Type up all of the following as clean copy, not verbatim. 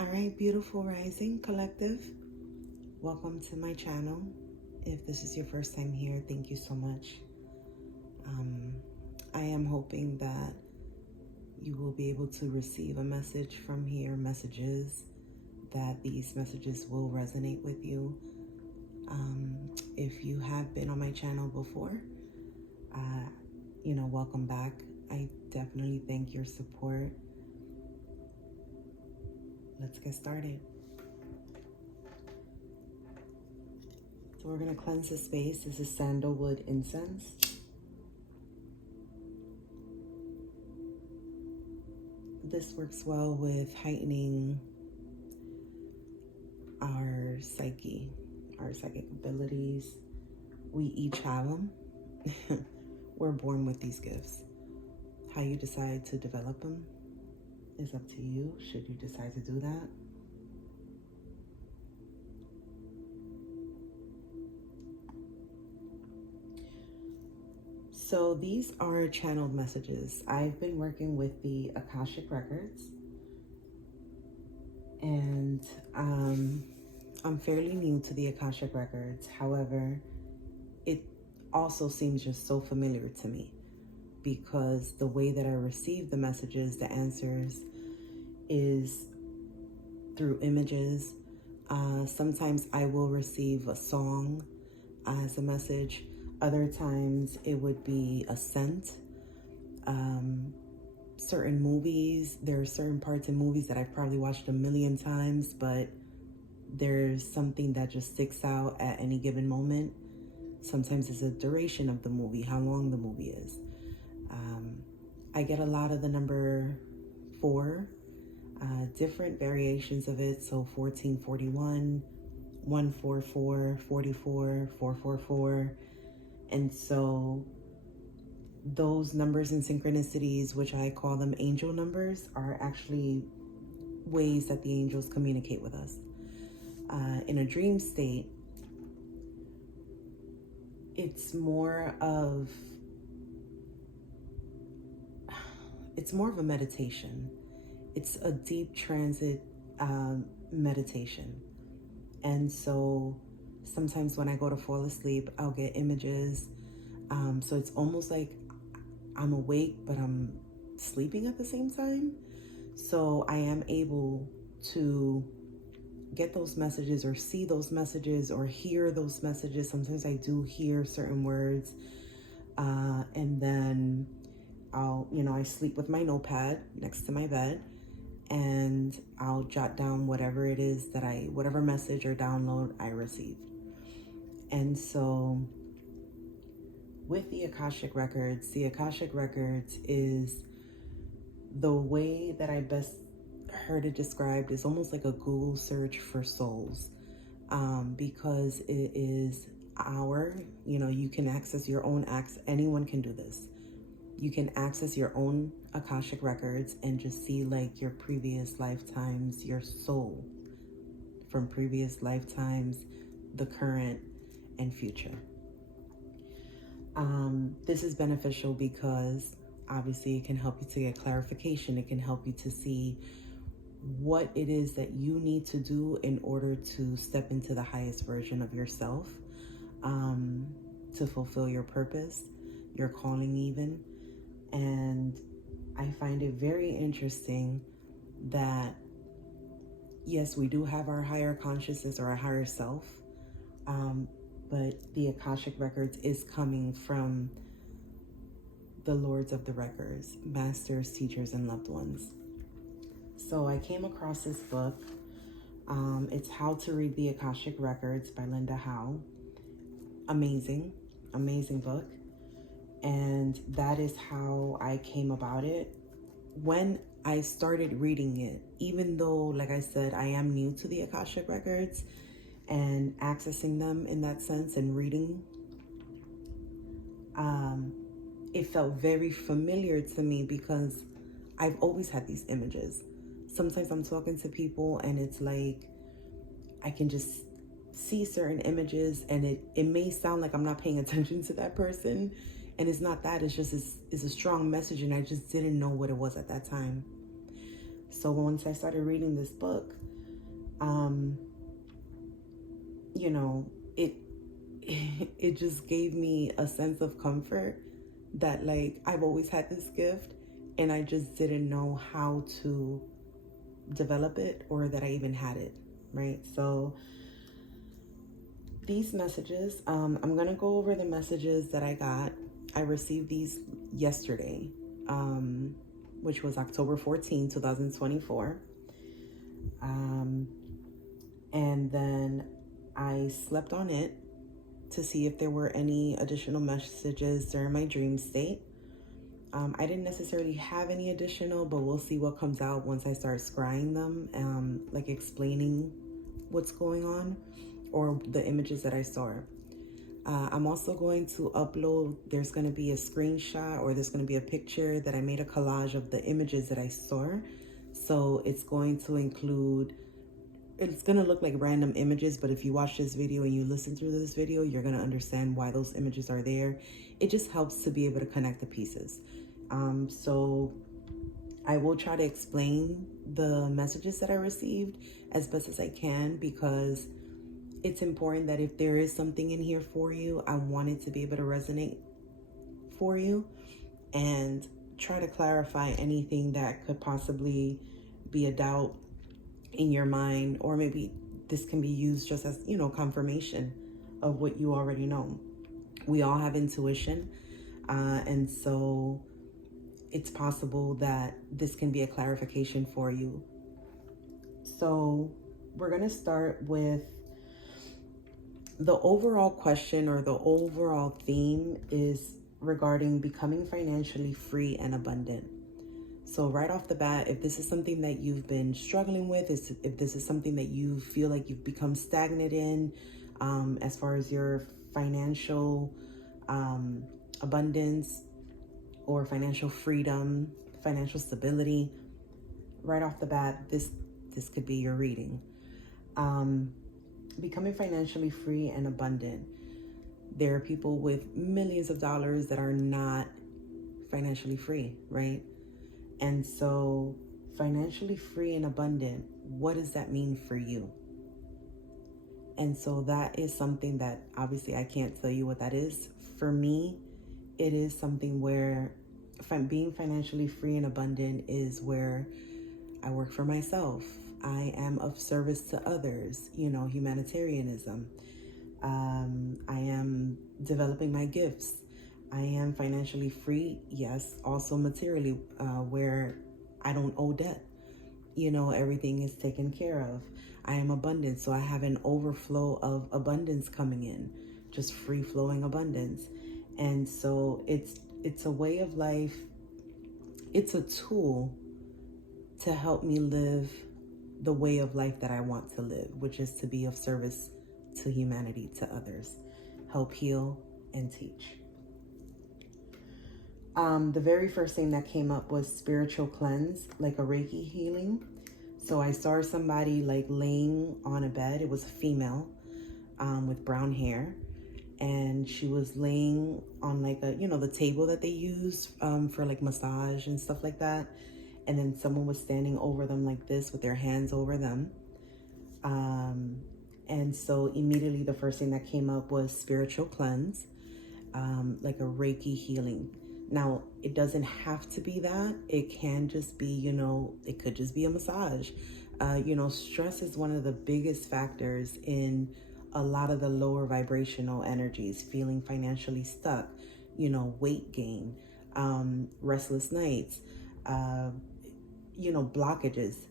All right, beautiful rising collective. Welcome to my channel. If this is your first time here, thank you so much. I am hoping that you will be able to receive a message from here, messages, that these messages will resonate with you. If you have been on my channel before, welcome back. I definitely thank your support. Let's get started. So we're going to cleanse the space. This is sandalwood incense. This works well with heightening our psyche, our psychic abilities. We each have them. We're born with these gifts. How you decide to develop them is up to you, should you decide to do that. So these are channeled messages. I've been working with the Akashic Records, and I'm fairly new to the Akashic Records. However, it also seems just so familiar to me because the way that I receive the messages, the answers, is through images. Sometimes I will receive a song as a message. Other times it would be a scent. Certain movies, there are certain parts in movies that I've probably watched a million times, but there's something that just sticks out at any given moment. Sometimes it's the duration of the movie, how long the movie is. I get a lot of the number 4, different variations of it. So 1441, 144, 44, 444. And so those numbers and synchronicities, which I call them angel numbers, are actually ways that the angels communicate with us. In a dream state, it's more of a meditation. It's a deep transit meditation. And so sometimes when I go to fall asleep, I'll get images. So it's almost like I'm awake, but I'm sleeping at the same time. So I am able to get those messages or see those messages or hear those messages. Sometimes I do hear certain words. And then I sleep with my notepad next to my bed, and I'll jot down whatever it is whatever message or download I received. And so with the Akashic Records is the way that I best heard it described is almost like a Google search for souls, because it is you can access your own anyone can do this. You can access your own Akashic Records and just see like your previous lifetimes, your soul from previous lifetimes, the current and future. This is beneficial because obviously it can help you to get clarification. It can help you to see what it is that you need to do in order to step into the highest version of yourself, to fulfill your purpose, your calling even. And I find it very interesting that, yes, we do have our higher consciousness or our higher self, but the Akashic Records is coming from the Lords of the Records, masters, teachers, and loved ones. So I came across this book. It's How to Read the Akashic Records by Linda Howe. Amazing book. And that is how I came about it. When I started reading it, even though, like I said, I am new to the Akashic Records and accessing them in that sense and reading, it felt very familiar to me because I've always had these images. Sometimes I'm talking to people and it's like I can just see certain images, and it may sound like I'm not paying attention to that person. And it's not that, it's just it's a strong message, and I just didn't know what it was at that time. So once I started reading this book, you know, it just gave me a sense of comfort that, like, I've always had this gift and I just didn't know how to develop it, or that I even had it, right? So these messages, I'm gonna go over the messages that I got. I received these yesterday, which was October 14, 2024. And then I slept on it to see if there were any additional messages during my dream state. I didn't necessarily have any additional, but we'll see what comes out once I start scrying them, like explaining what's going on or the images that I saw. I'm also going to upload, there's going to be a screenshot, or there's going to be a picture that I made a collage of the images that I saw. So it's going to include, it's going to look like random images, but if you watch this video and you listen through this video, you're going to understand why those images are there. It just helps to be able to connect the pieces. So I will try to explain the messages that I received as best as I can, because it's important that if there is something in here for you, I want it to be able to resonate for you, and try to clarify anything that could possibly be a doubt in your mind, or maybe this can be used just as, confirmation of what you already know. We all have intuition, and so it's possible that this can be a clarification for you. So we're going to start with the overall question, or the overall theme is regarding becoming financially free and abundant. So right off the bat, if this is something that you've been struggling with, if this is something that you feel like you've become stagnant in, as far as your financial abundance or financial freedom, financial stability, right off the bat, this could be your reading. Becoming financially free and abundant. There are people with millions of dollars that are not financially free, right? And so financially free and abundant, what does that mean for you? And so that is something that obviously I can't tell you what that is. For me, it is something where being financially free and abundant is where I work for myself. I am of service to others, humanitarianism. I am developing my gifts. I am financially free, yes, also materially, where I don't owe debt. Everything is taken care of. I am abundant, so I have an overflow of abundance coming in, just free flowing abundance. And so it's a way of life. It's a tool to help me live the way of life that I want to live, which is to be of service to humanity, to others, help heal and teach. The very first thing that came up was spiritual cleanse, like a Reiki healing. So I saw somebody like laying on a bed. It was a female with brown hair, and she was laying on like the table that they use for like massage and stuff like that. And then someone was standing over them like this with their hands over them. And so immediately the first thing that came up was spiritual cleanse, like a Reiki healing. Now, it doesn't have to be that. It can just be, it could just be a massage. Stress is one of the biggest factors in a lot of the lower vibrational energies, feeling financially stuck, weight gain, restless nights, blockages.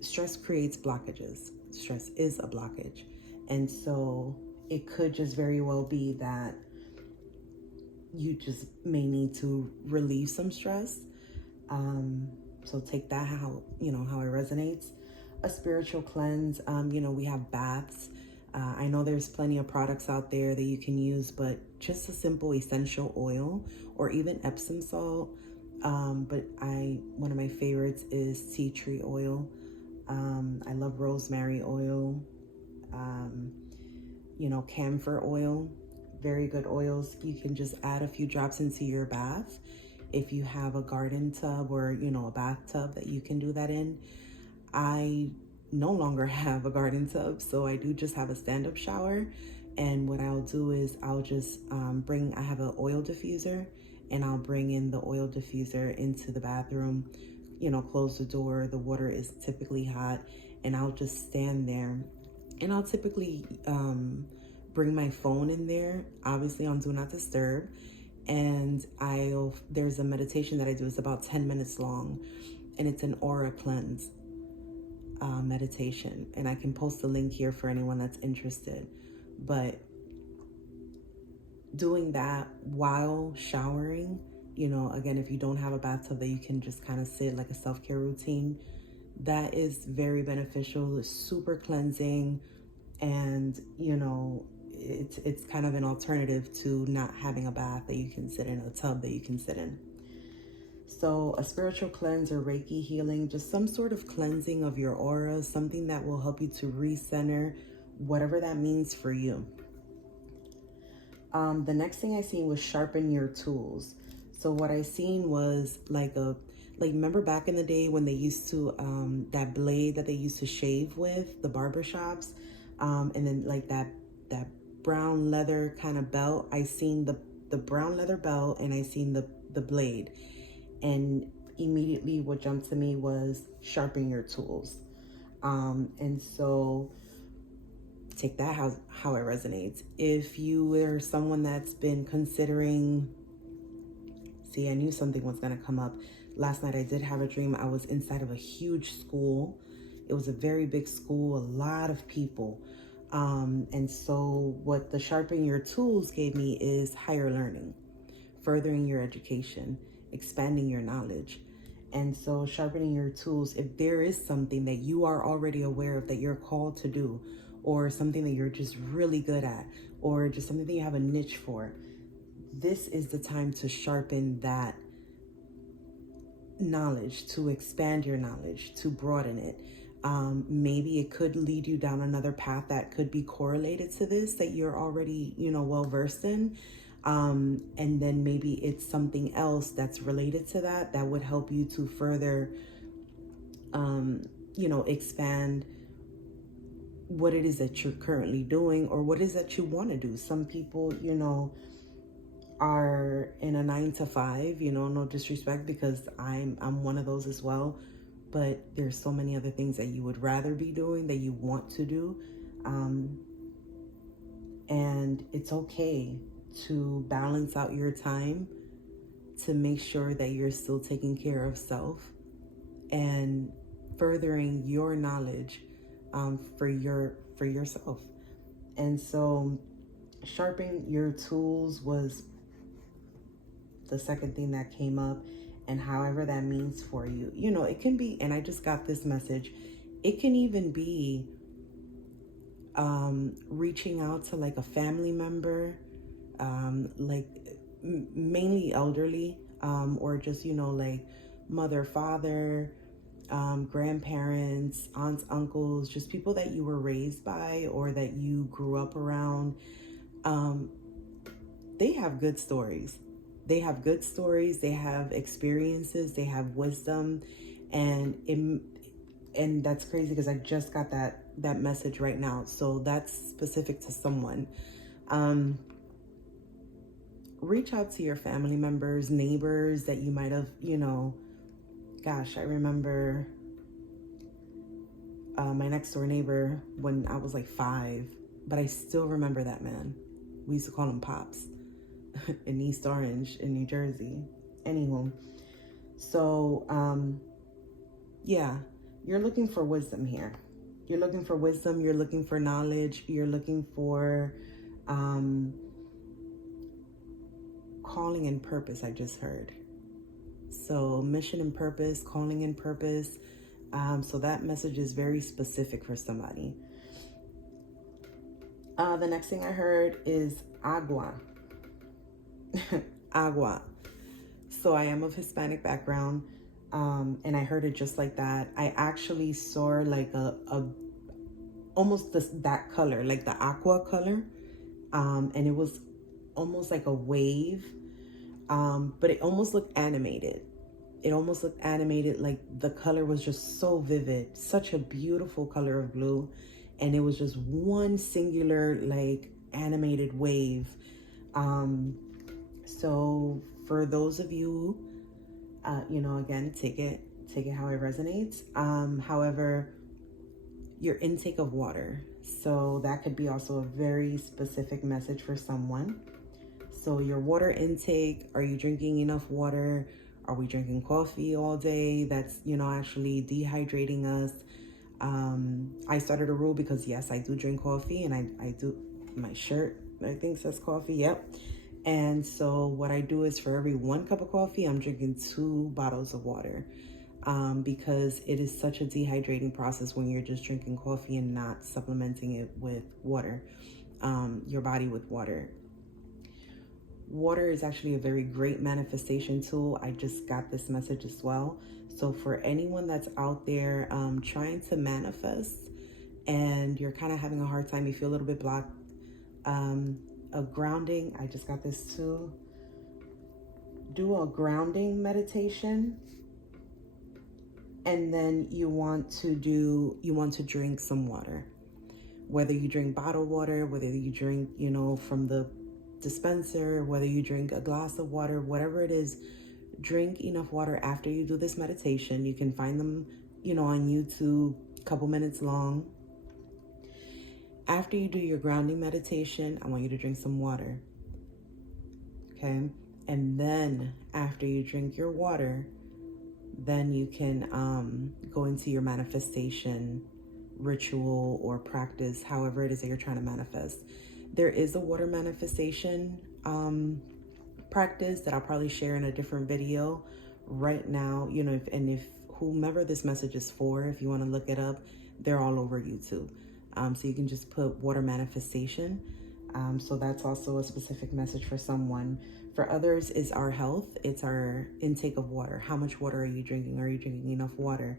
Stress creates blockages. Stress is a blockage. And so it could just very well be that you just may need to relieve some stress. So take that how it resonates. A spiritual cleanse, we have baths. I know there's plenty of products out there that you can use, but just a simple essential oil or even Epsom salt. But one of my favorites is tea tree oil. I love rosemary oil, camphor oil, very good oils. You can just add a few drops into your bath if you have a garden tub or, you know, a bathtub that you can do that in. I no longer have a garden tub, so I do just have a stand-up shower. And what I'll do is I'll just I have an oil diffuser, and I'll bring in the oil diffuser into the bathroom, you know, close the door. The water is typically hot, and I'll just stand there. And I'll typically bring my phone in there, obviously on Do Not Disturb. And there's a meditation that I do. It's about 10 minutes long, and it's an aura cleanse meditation. And I can post a link here for anyone that's interested. But doing that while showering, you know, again, if you don't have a bathtub that you can just kind of sit like a self-care routine, that is very beneficial. It's super cleansing, and, you know, it's kind of an alternative to not having a bath that you can sit in, a tub that you can sit in. So a spiritual cleanse or Reiki healing, just some sort of cleansing of your aura, something that will help you to recenter, whatever that means for you. The next thing I seen was sharpen your tools. So what I seen was like remember back in the day when they used to, that blade that they used to shave with, the barbershops, and then like that brown leather kind of belt. I seen the brown leather belt, and I seen the blade. And immediately what jumped to me was sharpen your tools. And so take that how it resonates. If you are someone that's been considering, see, I knew something was going to come up. Last night I did have a dream. I was inside of a huge school. It was a very big school, a lot of people. And so what the sharpen your tools gave me is higher learning, furthering your education, expanding your knowledge. And so sharpening your tools, if there is something that you are already aware of that you're called to do, or something that you're just really good at, or just something that you have a niche for, this is the time to sharpen that knowledge, to expand your knowledge, to broaden it. Maybe it could lead you down another path that could be correlated to this, that you're already, you know, well versed in. And then maybe it's something else that's related to that would help you to further, you know, expand what it is that you're currently doing, or what it is that you want to do. Some people, you know, are in a 9-to-5, you know, no disrespect, because I'm one of those as well. But there's so many other things that you would rather be doing, that you want to do. And it's okay to balance out your time to make sure that you're still taking care of self and furthering your knowledge for yourself. And so sharpen your tools was the second thing that came up, and however that means for you. You know, it can be, and I just got this message, it can even be reaching out to like a family member, like mainly elderly, or just, you know, like mother, father, grandparents, aunts, uncles, just people that you were raised by or that you grew up around. They have good stories. They have good stories. They have experiences. They have wisdom, and that's crazy because I just got that message right now. So that's specific to someone. Reach out to your family members, neighbors that you might have, you know. Gosh, I remember my next door neighbor when I was like 5, but I still remember that man. We used to call him Pops in East Orange in New Jersey. Anywho, so yeah, you're looking for wisdom here. You're looking for wisdom. You're looking for knowledge. You're looking for calling and purpose, I just heard. So mission and purpose, calling and purpose. So that message is very specific for somebody. The next thing I heard is Agua. Agua. So I am of Hispanic background, and I heard it just like that. I actually saw like a almost that color, like the aqua color, and it was almost like a wave. But it almost looked animated. It almost looked animated, like the color was just so vivid, such a beautiful color of blue. And it was just one singular, like, animated wave. So for those of you, again, take it how it resonates. However, your intake of water. So that could be also a very specific message for someone. So your water intake, are you drinking enough water? Are we drinking coffee all day? That's, actually dehydrating us. I started a rule because yes, I do drink coffee, and I do, my shirt, I think, says coffee. Yep. And so what I do is for every 1 cup of coffee, I'm drinking 2 bottles of water. Because it is such a dehydrating process when you're just drinking coffee and not supplementing it with water, your body with water. Water is actually a very great manifestation tool. I just got this message as well. So for anyone that's out there trying to manifest and you're kind of having a hard time, you feel a little bit blocked, a grounding, I just got this too. Do a grounding meditation. And then you want to drink some water. Whether you drink bottled water, whether you drink, from the dispenser, whether you drink a glass of water, whatever it is, drink enough water after you do this meditation. You can find them, on YouTube, a couple minutes long. After you do your grounding meditation, I want you to drink some water. Okay? And then after you drink your water, then you can go into your manifestation ritual or practice, however it is that you're trying to manifest. There is a water manifestation practice that I'll probably share in a different video right now. If whomever this message is for, if you want to look it up, they're all over YouTube. So you can just put water manifestation. So that's also a specific message for someone. For others is our health. It's our intake of water. How much water are you drinking? Are you drinking enough water?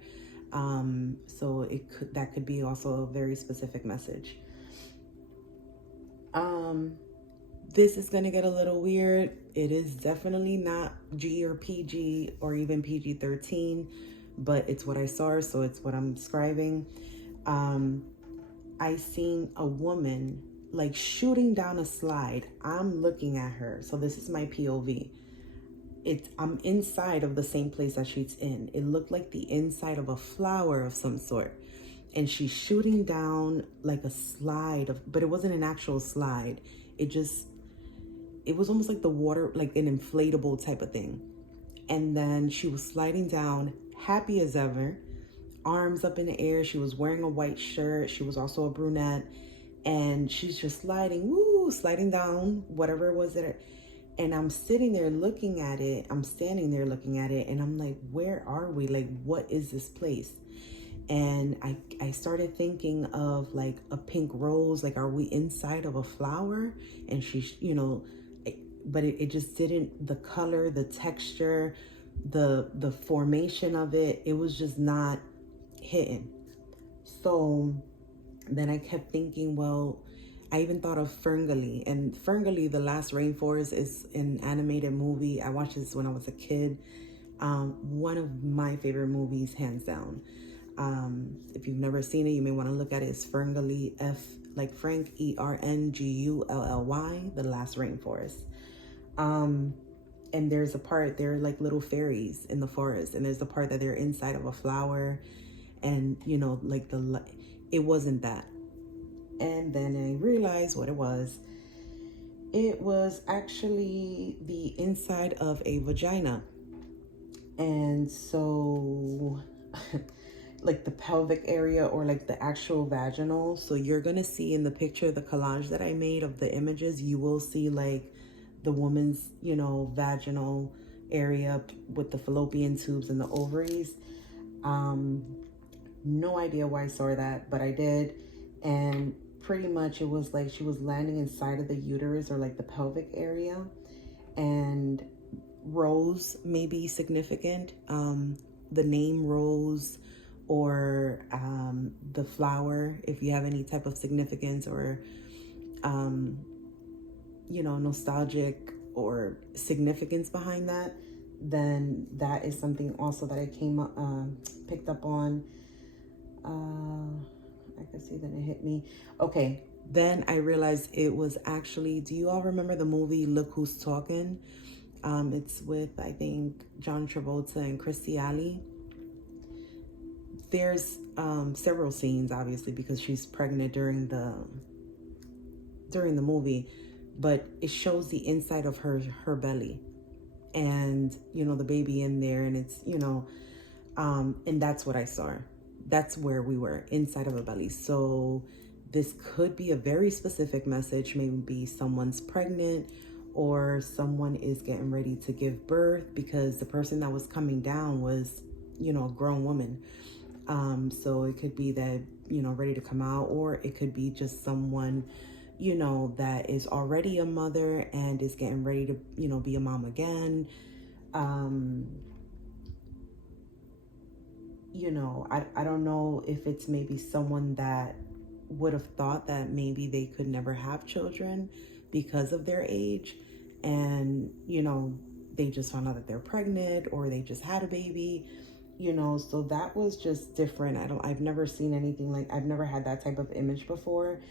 So that could be also a very specific message. This is going to get a little weird. It is definitely not G or PG or even PG-13, but it's what I saw, so it's what I'm describing. I seen a woman like shooting down a slide. I'm looking at her. So this is my POV. I'm inside of the same place that she's in. It looked like the inside of a flower of some sort. And she's shooting down like a slide but it wasn't an actual slide. It was almost like the water, like an inflatable type of thing. And then she was sliding down, happy as ever, arms up in the air. She was wearing a white shirt. She was also a brunette. And she's just sliding down, whatever it was that. And I'm sitting there looking at it. I'm standing there looking at it. And I'm like, where are we? Like, what is this place? And I started thinking of like a pink rose. Like, are we inside of a flower? And she's, but it just didn't, the color, the texture, the formation of it, it was just not hitting. So then I kept thinking, well, I even thought of Ferngully. And Ferngully, The Last Rainforest, is an animated movie. I watched this when I was a kid. One of my favorite movies, hands down. If you've never seen it, you may want to look at it. It's Ferngully, F like Frank, ERNGULLY, The Last Rainforest. And there's a part, they're like little fairies in the forest. And there's the part that they're inside of a flower. And, like it wasn't that. And then I realized what it was. It was actually the inside of a vagina. And so like the pelvic area, or like the actual vaginal. So you're going to see in the picture, the collage that I made of the images, you will see like the woman's, vaginal area with the fallopian tubes and the ovaries. No idea why I saw that, but I did. And pretty much it was like she was landing inside of the uterus, or like the pelvic area. And rose may be significant. The name rose, or the flower, if you have any type of significance, or nostalgic, or significance behind that, then that is something also that I picked up on. I can see that it hit me. Okay, then I realized it was actually, do you all remember the movie Look Who's Talking? It's with, I think, John Travolta and Christy Alley. There's several scenes, obviously, because she's pregnant during the movie, but it shows the inside of her belly, and the baby in there, and it's and that's what I saw. That's where we were, inside of a belly. So this could be a very specific message. Maybe someone's pregnant, or someone is getting ready to give birth, because the person that was coming down was a grown woman. So it could be that ready to come out, or it could be just someone that is already a mother and is getting ready to be a mom again. I don't know if it's maybe someone that would have thought that maybe they could never have children because of their age, and they just found out that they're pregnant, or they just had a baby, so that was just different. I've never seen anything I've never had that type of image before.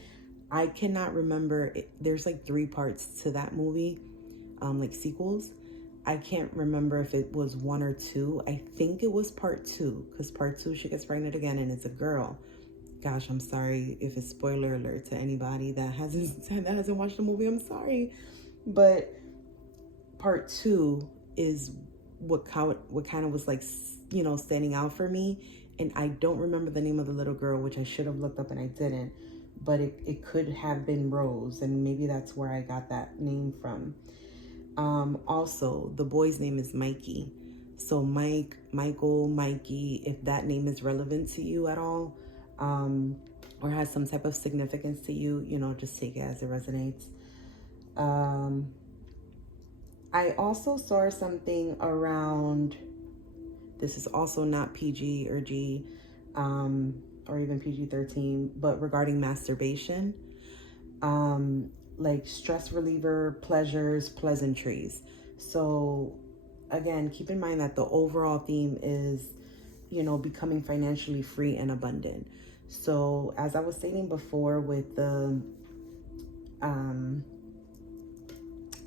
I cannot remember there's 3 parts to that movie, sequels. I can't remember if it was 1 or 2. I think it was part 2, because part 2 she gets pregnant again, and it's a girl. Gosh, I'm sorry if it's spoiler alert to anybody that hasn't watched the movie. I'm sorry, but part 2 is what kind of was standing out for me. And I don't remember the name of the little girl, which I should have looked up and I didn't, but it could have been Rose, and maybe that's where I got that name from. Also, the boy's name is Mikey. So Mike, Michael, Mikey, if that name is relevant to you at all, or has some type of significance to you, just take it as it resonates. I also saw something around, this is also not PG or G, or even PG-13, but regarding masturbation, stress reliever, pleasures, pleasantries. So again, keep in mind that the overall theme is, becoming financially free and abundant. So as I was stating before, with the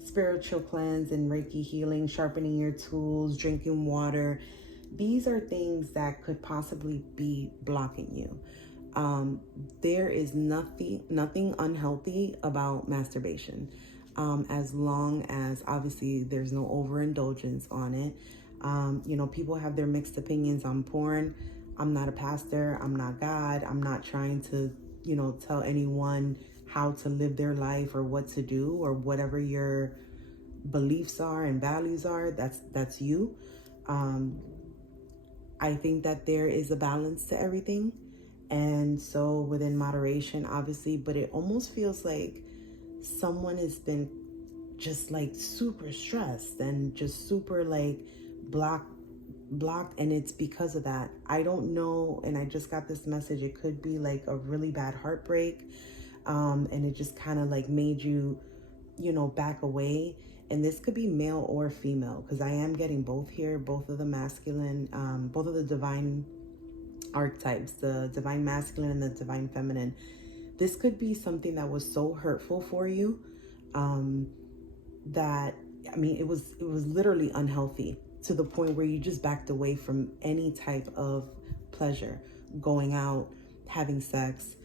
spiritual cleanse and Reiki healing, sharpening your tools, drinking water, these are things that could possibly be blocking you. There is nothing unhealthy about masturbation, as long as obviously there's no overindulgence on it. People have their mixed opinions on porn. I'm not a pastor. I'm not God. I'm not trying to, tell anyone how to live their life or what to do, or whatever your beliefs are and values are. That's you. I think that there is a balance to everything. And so within moderation, obviously, but it almost feels like someone has been just super stressed and just super blocked. And it's because of that. I don't know. And I just got this message. It could be a really bad heartbreak. And it just kind of made you, back away. And this could be male or female, because I am getting both here, both of the masculine, both of the divine archetypes, the divine masculine and the divine feminine. This could be something that was so hurtful for you, that, it was literally unhealthy, to the point where you just backed away from any type of pleasure, going out, having sex,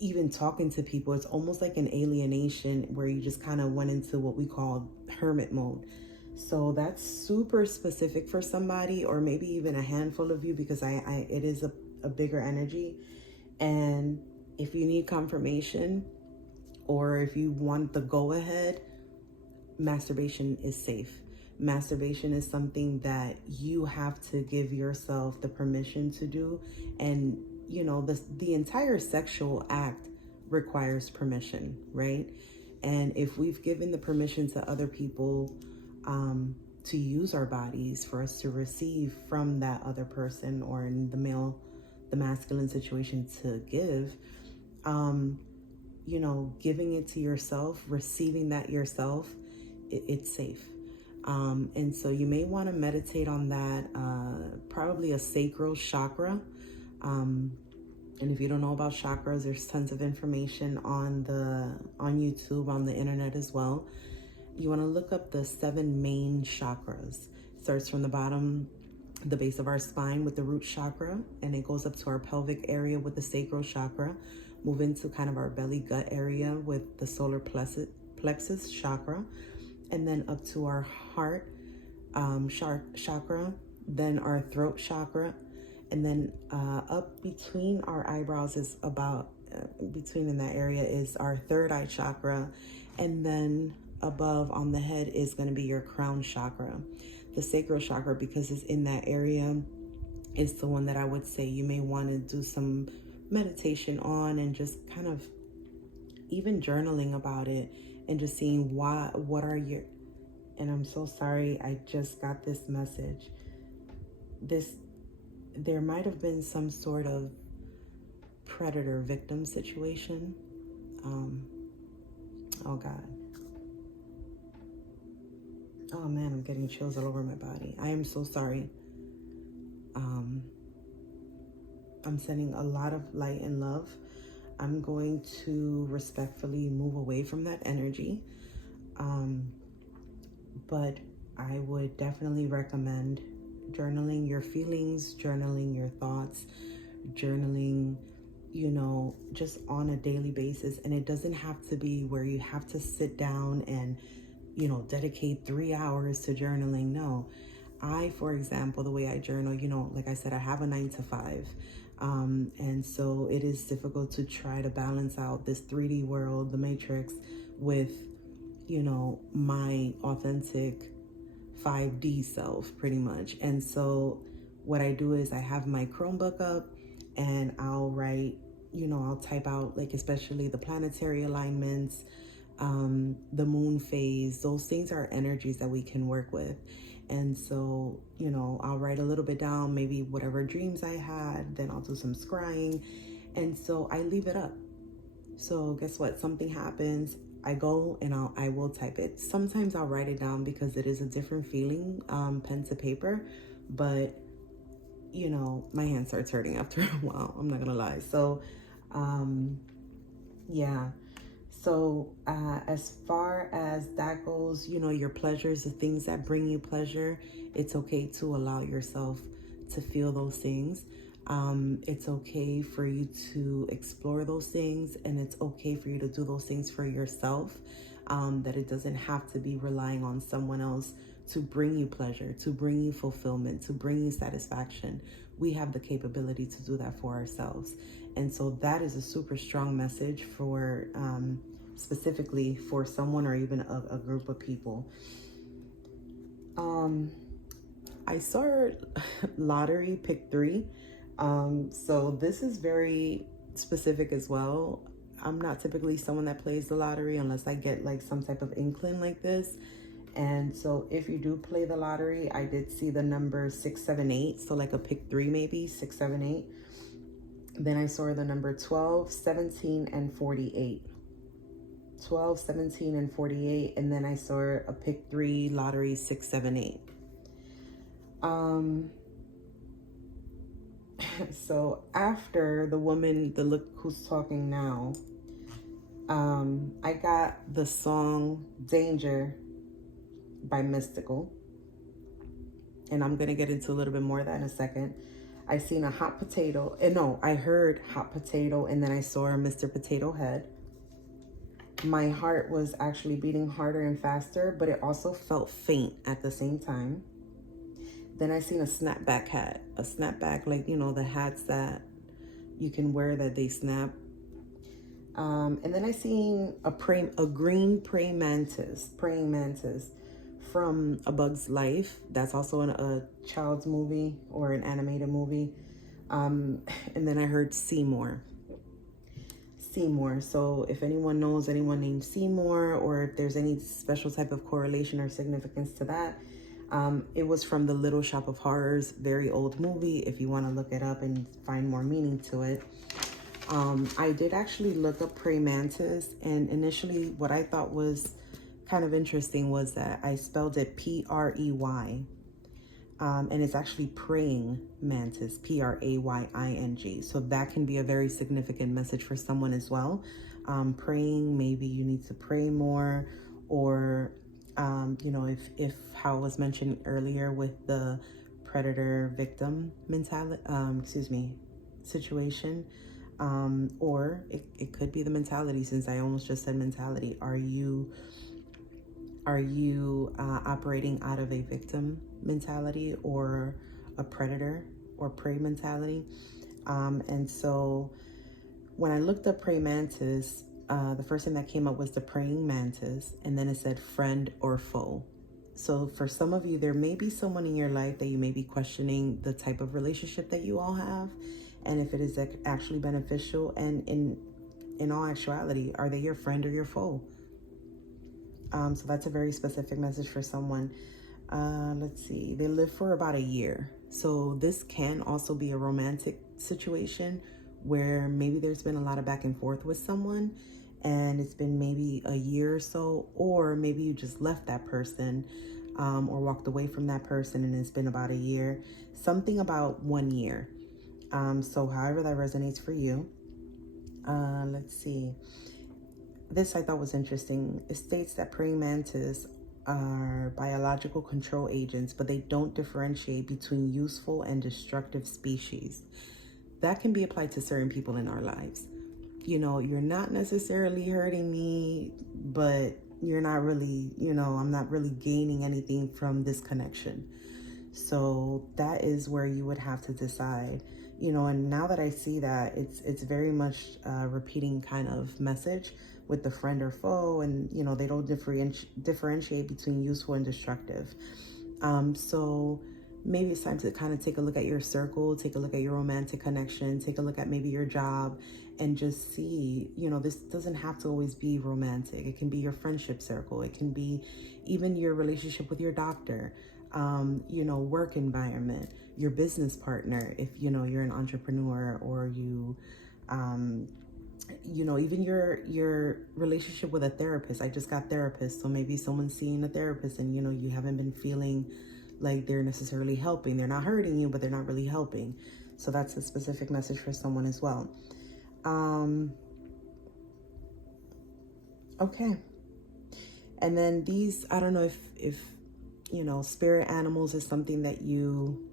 even talking to people. It's almost like an alienation, where you just kind of went into what we call hermit mode. So that's super specific for somebody, or maybe even a handful of you, because it is a bigger energy. And if you need confirmation, or if you want the go ahead, masturbation is safe. Masturbation is something that you have to give yourself the permission to do. And the entire sexual act requires permission, right? And if we've given the permission to other people to use our bodies, for us to receive from that other person, or in the masculine situation, to give, you know, giving it to yourself, receiving that yourself, it's safe. And so you may want to meditate on that, probably a sacral chakra. And if you don't know about chakras, there's tons of information on YouTube, on the internet as well. You want to look up the 7 main chakras. It starts from the bottom, the base of our spine with the root chakra, and it goes up to our pelvic area with the sacral chakra, move into kind of our belly gut area with the solar plexus chakra, and then up to our heart chakra, then our throat chakra, and then up between our eyebrows is about, between in that area is our third eye chakra, and then above on the head is going to be your crown chakra. The sacral chakra, because it's in that area, is the one that I would say you may want to do some meditation on, and just kind of even journaling about it, and just seeing what are your, and I'm so sorry, I just got this message. There might have been some sort of predator victim situation. Oh God. Oh man, I'm getting chills all over my body. I am so sorry. I'm sending a lot of light and love. I'm going to respectfully move away from that energy. But I would definitely recommend journaling your feelings, journaling your thoughts, journaling, you know, just on a daily basis. And it doesn't have to be where you have to sit down and, you know, dedicate 3 hours to journaling. No, for example, the way I journal, you know, like I said, I have a 9 to 5. And so it is difficult to try to balance out this 3D world, the matrix, with, you know, my authentic 5D self pretty much. And so what I do is I have my Chromebook up and I'll write, you know, I'll type out, like, especially the planetary alignments, the moon phase. Those things are energies that we can work with. And so, you know, I'll write a little bit down, maybe whatever dreams I had, then I'll do some scrying. And so I leave it up. So guess what? Something happens, I go and I will type it. Sometimes I'll write it down because it is a different feeling, pen to paper, but you know, my hand starts hurting after a while, I'm not gonna lie. So, yeah. So as far as that goes, you know, your pleasures, the things that bring you pleasure, it's okay to allow yourself to feel those things. It's okay for you to explore those things, and it's okay for you to do those things for yourself, that it doesn't have to be relying on someone else to bring you pleasure, to bring you fulfillment, to bring you satisfaction. We have the capability to do that for ourselves. And so that is a super strong message for, specifically for someone or even a group of people. I saw lottery pick 3. So this is very specific as well. I'm not typically someone that plays the lottery unless I get like some type of inkling like this. And so if you do play the lottery, I did see the number 678. So like a pick 3, maybe 678. Then I saw the number 12, 17, and 48. 12, 17, and 48. And then I saw a pick 3 lottery 678. So after the woman, the look who's talking now, I got the song Danger by Mystikal, and I'm gonna get into a little bit more of that in a second. I seen a hot potato, and no, I heard hot potato, and then I saw a Mr. Potato Head. My heart was actually beating harder and faster, but it also felt faint at the same time. Then I seen a snapback hat, a snapback, like, you know, the hats that you can wear that they snap. And then I seen a green praying mantis from A Bug's Life. That's also a child's movie or an animated movie. And then I heard Seymore. So if anyone knows anyone named Seymore, or if there's any special type of correlation or significance to that, it was from the Little Shop of Horrors, very old movie, if you want to look it up and find more meaning to it. I did actually look up praying mantis, and initially what I thought was kind of interesting was that I spelled it P-R-E-Y, and it's actually praying mantis, P-R-A-Y-I-N-G. So that can be a very significant message for someone as well. Praying, maybe you need to pray more, or you know, if how it was mentioned earlier with the predator victim mentality, situation, or it could be the mentality, since I almost just said mentality. Are you operating out of a victim mentality or a predator or prey mentality? And so when I looked up praying mantis, the first thing that came up was the praying mantis, and then it said friend or foe. So for some of you, there may be someone in your life that you may be questioning the type of relationship that you all have, and if it is actually beneficial, and in all actuality, are they your friend or your foe? So that's a very specific message for someone. Let's see, they live for about a year. So this can also be a romantic situation where maybe there's been a lot of back and forth with someone, and it's been maybe a year or so, or maybe you just left that person, or walked away from that person, and it's been about a year. Something about 1 year. So however that resonates for you. Let's see. This I thought was interesting. It states that praying mantis are biological control agents, but they don't differentiate between useful and destructive species. That can be applied to certain people in our lives. You know, you're not necessarily hurting me, but you're not really, you know, I'm not really gaining anything from this connection. So that is where you would have to decide, you know. And now that I see that, it's very much a repeating kind of message with the friend or foe, and you know, they don't differentiate between useful and destructive. So maybe it's time to kind of take a look at your circle, take a look at your romantic connection, take a look at maybe your job, and just see, you know, this doesn't have to always be romantic. It can be your friendship circle. It can be even your relationship with your doctor, you know, work environment, your business partner, if, you know, you're an entrepreneur, or you, you know, even your relationship with a therapist. I just got therapist, so maybe someone's seeing a therapist, and, you know, you haven't been feeling like they're necessarily helping. They're not hurting you, but they're not really helping. So that's a specific message for someone as well. Okay. And then these, I don't know if you know, spirit animals is something that you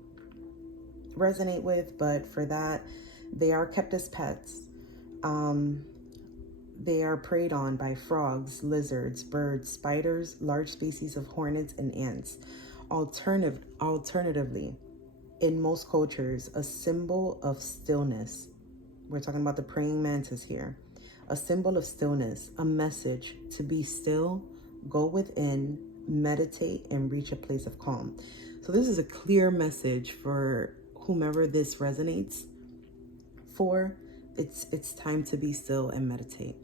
resonate with, but for that, they are kept as pets. They are preyed on by frogs, lizards, birds, spiders, large species of hornets, and ants. Alternatively, in most cultures, a symbol of stillness. We're talking about the praying mantis here. A symbol of stillness, a message to be still, go within, meditate, and reach a place of calm. So this is a clear message for whomever this resonates for. It's time to be still and meditate.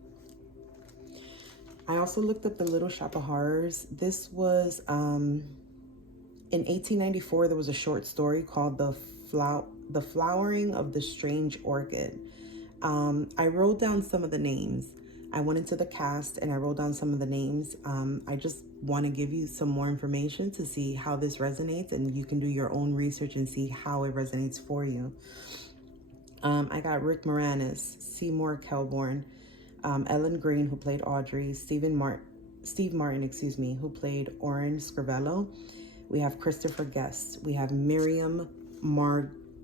I also looked up the Little Shop of Horrors. This was in 1894. There was a short story called The Flowering of the Strange Orchid. I wrote down some of the names. I went into the cast and I wrote down some of the names. I just want to give you some more information to see how this resonates, and you can do your own research and see how it resonates for you. I got Rick Moranis, Seymore Kelborn, Ellen Green, who played Audrey, Steve Martin, who played Oren Scrivello. We have Christopher Guest. We have Miriam Margolis.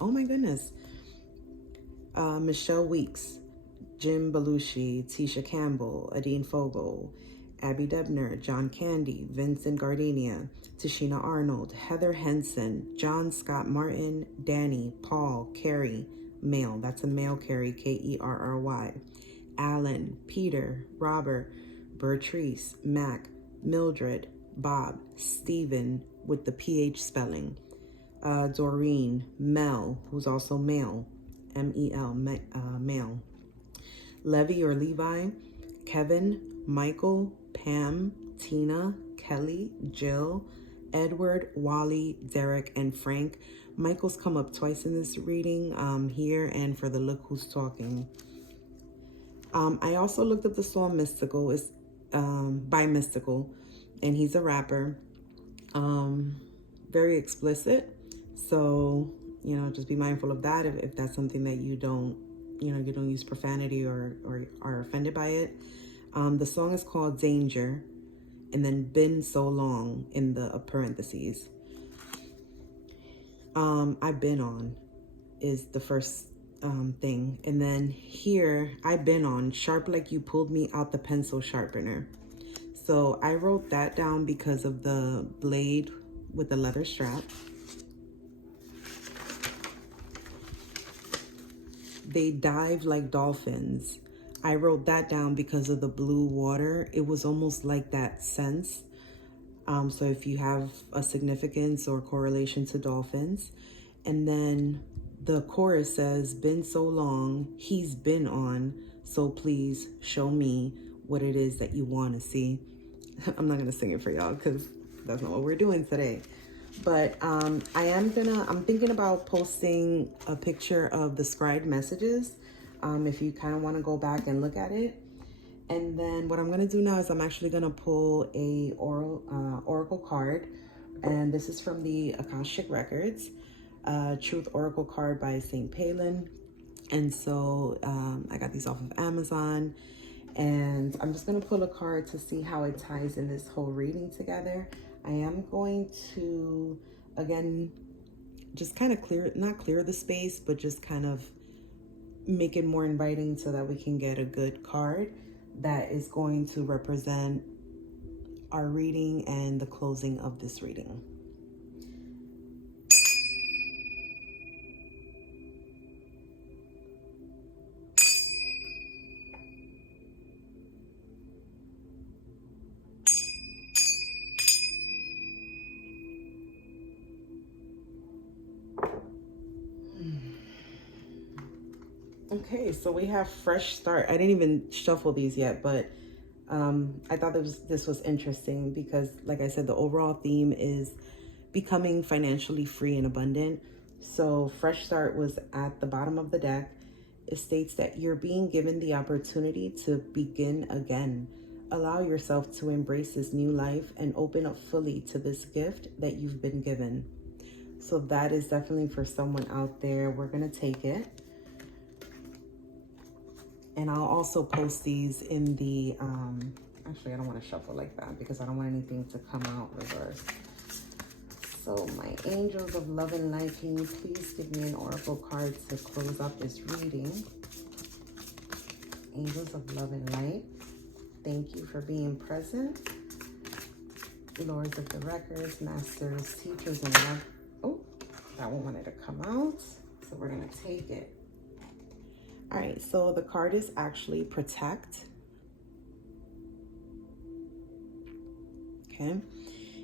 Oh my goodness. Michelle Weeks, Jim Belushi, Tisha Campbell, Adine Fogel, Abby Debner, John Candy, Vincent Gardenia, Tashina Arnold, Heather Henson, John Scott Martin, Danny, Paul, Carrie, male. That's a male Carrie, Kerry. Alan, Peter, Robert, Bertrice, Mac, Mildred, Bob, Stephen with the PH spelling, Doreen, Mel, who's also male, M-E-L, male, Levi or Levi, Kevin, Michael, Pam, Tina, Kelly, Jill, Edward, Wally, Derek, and Frank. Michael's come up twice in this reading, here and for the Look Who's Talking. I also looked up the song Mystikal. It's by Mystikal, and he's a rapper. Very explicit, so just be mindful of that if that's something that you don't use profanity or are offended by it. The song is called Danger, and then Been So Long in the parentheses. I've been on is the first thing, and then here I've been on sharp like you pulled me out the pencil sharpener. So I wrote that down because of the blade with the leather strap. They dive like dolphins. I wrote that down because of the blue water. It was almost like that sense. So if you have a significance or correlation to dolphins. And then the chorus says, been so long, he's been on, so please show me what it is that you want to see. I'm not going to sing it for y'all because that's not what we're doing today. But I'm thinking about posting a picture of the scried messages if you kind of want to go back and look at it. And then what I'm going to do now is I'm actually going to pull a oracle card. And this is from the Akashic Records, Truth Oracle card by St. Palin. And so I got these off of Amazon. And I'm just going to pull a card to see how it ties in this whole reading together. I am going to, again, just kind of not clear the space, but just kind of make it more inviting so that we can get a good card that is going to represent our reading and the closing of this reading. Okay, so we have fresh start. I didn't even shuffle these yet, but I thought this was interesting because, like I said, the overall theme is becoming financially free and abundant. So fresh start was at the bottom of the deck. It states that you're being given the opportunity to begin again. Allow yourself to embrace this new life and open up fully to this gift that you've been given. So that is definitely for someone out there. We're going to take it. And I'll also post these in the, actually I don't want to shuffle like that because I don't want anything to come out reversed. So my angels of love and light, can you please give me an oracle card to close up this reading? Angels of love and light, thank you for being present. Lords of the records, masters, teachers, and love. Oh, that one wanted to come out. So we're going to take it. All right, so the card is actually protect. Okay.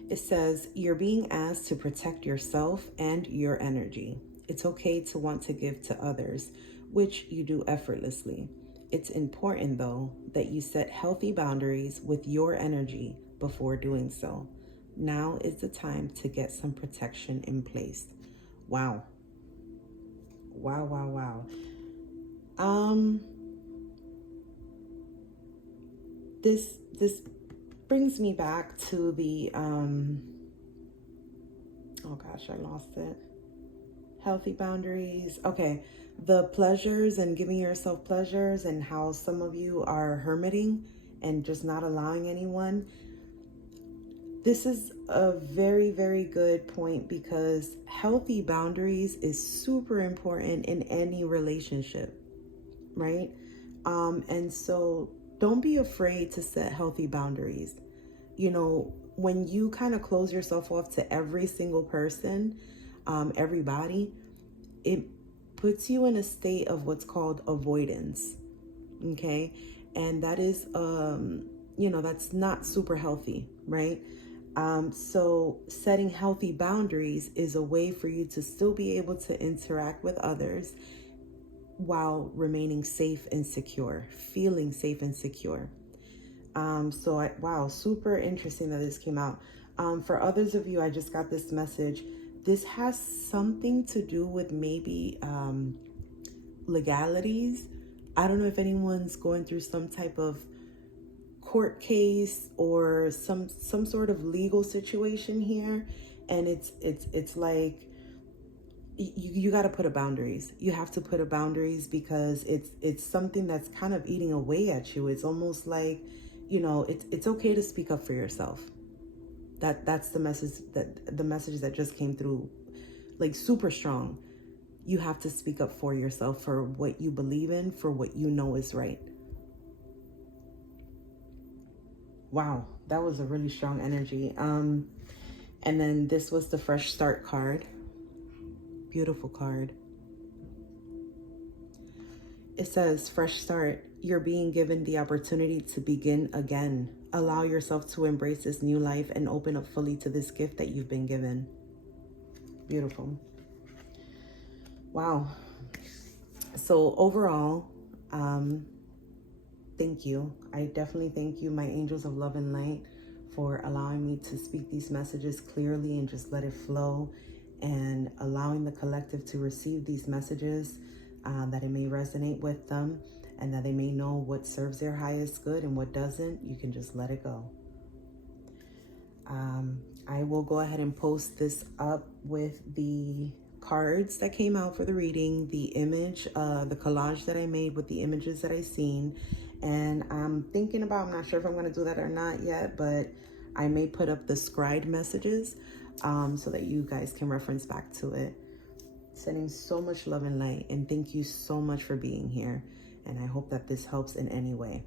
It says, you're being asked to protect yourself and your energy. It's okay to want to give to others, which you do effortlessly. It's important, though, that you set healthy boundaries with your energy before doing so. Now is the time to get some protection in place. Wow. Wow, wow, wow. This brings me back to the, oh gosh, I lost it. Healthy boundaries. Okay. The pleasures and giving yourself pleasures and how some of you are hermiting and just not allowing anyone. This is a very, very good point because healthy boundaries is super important in any relationship, right? And so don't be afraid to set healthy boundaries. When you kind of close yourself off to every single person, everybody, it puts you in a state of what's called avoidance. Okay. And that is, that's not super healthy, right? So setting healthy boundaries is a way for you to still be able to interact with others while remaining safe and secure, feeling safe and secure. Wow, super interesting that this came out. For others of you, I just got this message. This has something to do with maybe legalities. I don't know if anyone's going through some type of court case or some sort of legal situation here, and it's like you got to put a boundaries. You have to put a boundaries because it's something that's kind of eating away at you. It's almost like, you know, it's okay to speak up for yourself. That's the message that just came through, like, super strong. You have to speak up for yourself, for what you believe in, for what you know is right. Wow, that was a really strong energy. And then this was the Fresh Start card. Beautiful card. It says, fresh start. You're being given the opportunity to begin again. Allow yourself to embrace this new life and open up fully to this gift that you've been given. Beautiful. Wow. So overall, thank you. I definitely thank you, my angels of love and light, for allowing me to speak these messages clearly and just let it flow, and allowing the collective to receive these messages, that it may resonate with them, and that they may know what serves their highest good and what doesn't. You can just let it go. I will go ahead and post this up with the cards that came out for the reading, the image, the collage that I made with the images that I seen. And I'm thinking about, I'm not sure if I'm going to do that or not yet, but I may put up the scried messages so that you guys can reference back to it. Sending so much love and light, and thank you so much for being here. And I hope that this helps in any way.